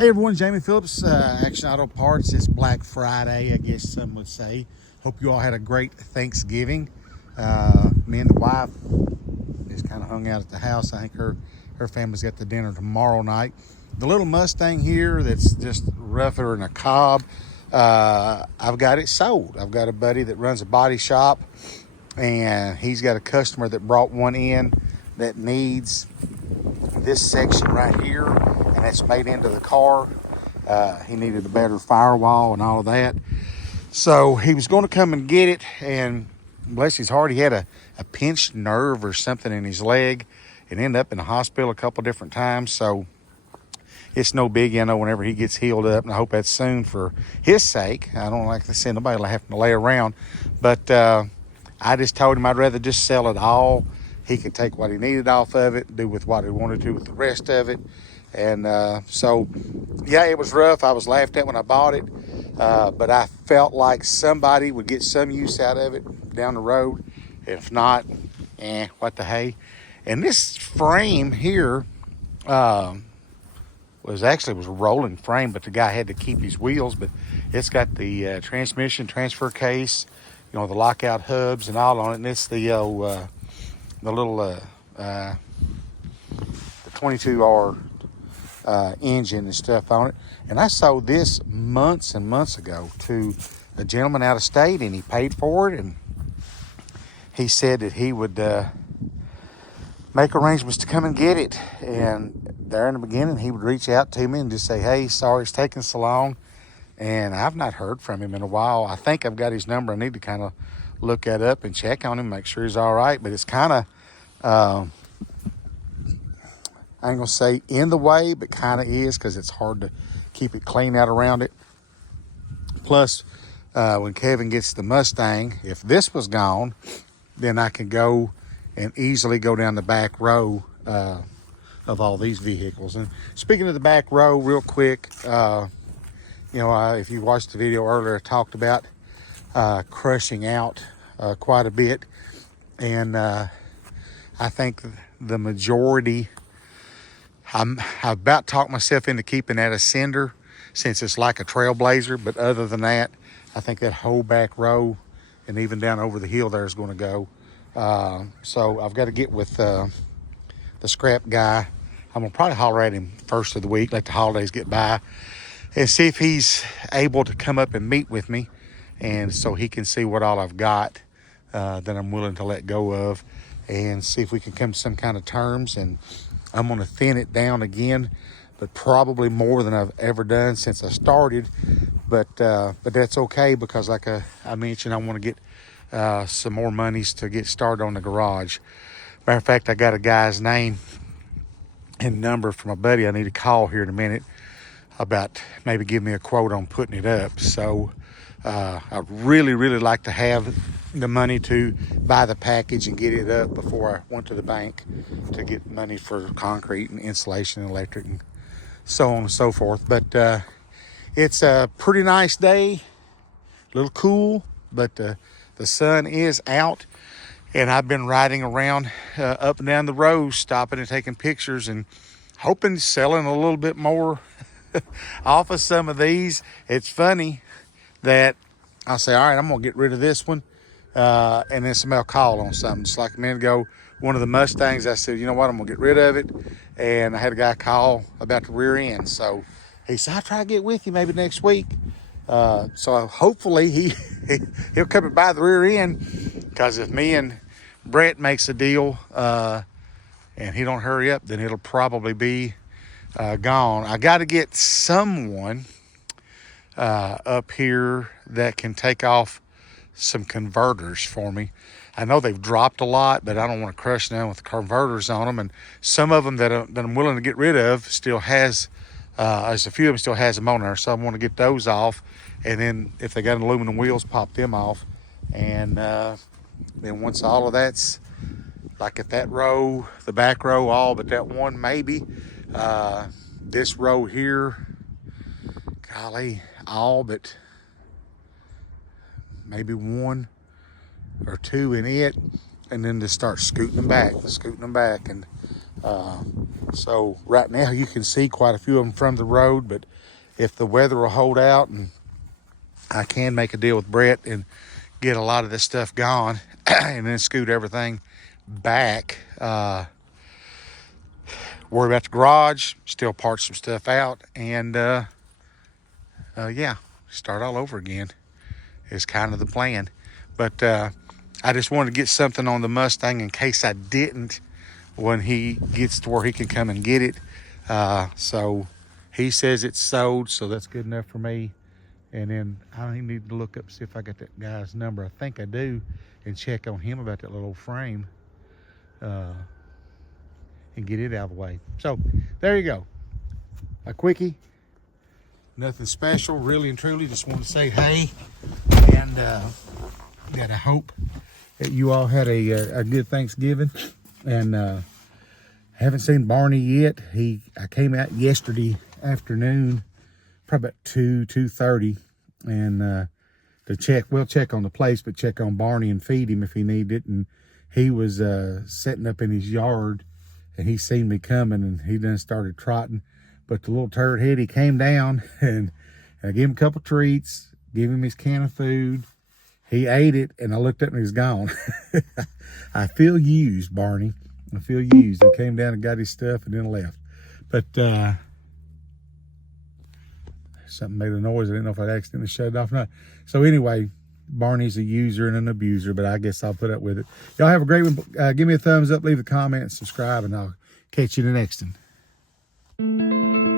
Hey everyone, Jamie Phillips, Action Auto Parts. It's Black Friday, I guess some would say. Hope you all had a great Thanksgiving. Me and the wife just kind of hung out at the house. I think her family's got the dinner tomorrow night. The little Mustang here that's just rougher than a cob, I've got it sold. I've got a buddy that runs a body shop, and he's got a customer that brought one in that needs this section right here, and it's made into the car. He needed a better firewall and all of that, so he was going to come and get it, and bless his heart, he had a pinched nerve or something in his leg and ended up in the hospital a couple different times. So it's no biggie. I know whenever he gets healed up, and I hope that's soon for his sake. I don't like to see nobody having to lay around, but I just told him I'd rather just sell it all. He could take what he needed off of it, do with what he wanted to with the rest of it. And so, yeah, it was rough. I was laughed at when I bought it, but I felt like somebody would get some use out of it down the road. If not, what the hey. And this frame here was a rolling frame, but the guy had to keep his wheels. But it's got the transmission transfer case, the lockout hubs and all on it. And it's the little the 22R engine and stuff on it. And I sold this months and months ago to a gentleman out of state, and he paid for it, and he said that he would make arrangements to come and get it. And there in the beginning, he would reach out to me and just say, hey, sorry it's taking so long. And I've not heard from him in a while. I think I've got his number. I need to kind of look that up and check on him, make sure he's all right. But it's kind of, I ain't gonna say in the way, but kind of is, because it's hard to keep it clean out around it. Plus, when Kevin gets the Mustang, if this was gone, then I can go and easily go down the back row of all these vehicles. And speaking of the back row, real quick, if you watched the video earlier, I talked about crushing out quite a bit. And I think the majority, I've about talked myself into keeping that a Cinder, since it's like a Trailblazer. But other than that, I think that whole back row and even down over the hill there is going to go. So I've got to get with the scrap guy. I'm going to probably holler at him first of the week, let the holidays get by, and see if he's able to come up and meet with me, and so he can see what all I've got that I'm willing to let go of, and see if we can come to some kind of terms. And I'm going to thin it down again, but probably more than I've ever done since I started. But that's okay, because like I mentioned, I want to get some more monies to get started on the garage. Matter of fact, I got a guy's name and number from a buddy I need to call here in a minute about maybe give me a quote on putting it up. So I'd really like to have the money to buy the package and get it up before I went to the bank to get money for concrete and insulation and electric and so on and so forth. But it's a pretty nice day, a little cool, but the sun is out, and I've been riding around up and down the road, stopping and taking pictures and hoping selling a little bit more off of some of these. It's funny that I'll say, all right, I'm gonna get rid of this one, and then somebody will call on something. Just like a minute ago, one of the Mustangs, I said, you know what, I'm gonna get rid of it. And I had a guy call about the rear end. So he said, I'll try to get with you maybe next week. So hopefully he'll come and buy the rear end, because if me and Brett makes a deal and he don't hurry up, then it'll probably be gone. I got to get someone up here that can take off some converters for me. I know they've dropped a lot, but I don't want to crush them with converters on them. And some of them that I'm willing to get rid of still has, there's a few of them still has them on there. So I want to get those off. And then if they got aluminum wheels, pop them off. And then once all of that's, like at that row, the back row, all but that one maybe, this row here, golly, all but maybe one or two in it, and then just start scooting them back. And So right now you can see quite a few of them from the road, but if the weather will hold out, and I can make a deal with Brett and get a lot of this stuff gone and then scoot everything back. Worry about the garage, still part some stuff out, and yeah, start all over again is kind of the plan. But I just wanted to get something on the Mustang in case I didn't when he gets to where he can come and get it. So he says it's sold, so that's good enough for me. And then I need to look up, see if I got that guy's number. I think I do, and check on him about that little frame and get it out of the way. So there you go. A quickie. Nothing special, really and truly. Just want to say hey, and that I hope that you all had a good Thanksgiving. And haven't seen Barney yet. I came out yesterday afternoon, probably about 2:30, and we'll check on the place, but check on Barney and feed him if he needed it. And he was setting up in his yard, and he seen me coming, and he done started trotting. But the little turd head, he came down, and I gave him a couple treats, gave him his can of food. He ate it, and I looked up and he was gone. I feel used, Barney. I feel used. He came down and got his stuff and then left. But something made a noise. I didn't know if I'd accidentally shut it off or not. So anyway, Barney's a user and an abuser, but I guess I'll put up with it. Y'all have a great one. Give me a thumbs up, leave a comment, and subscribe, and I'll catch you in the next one.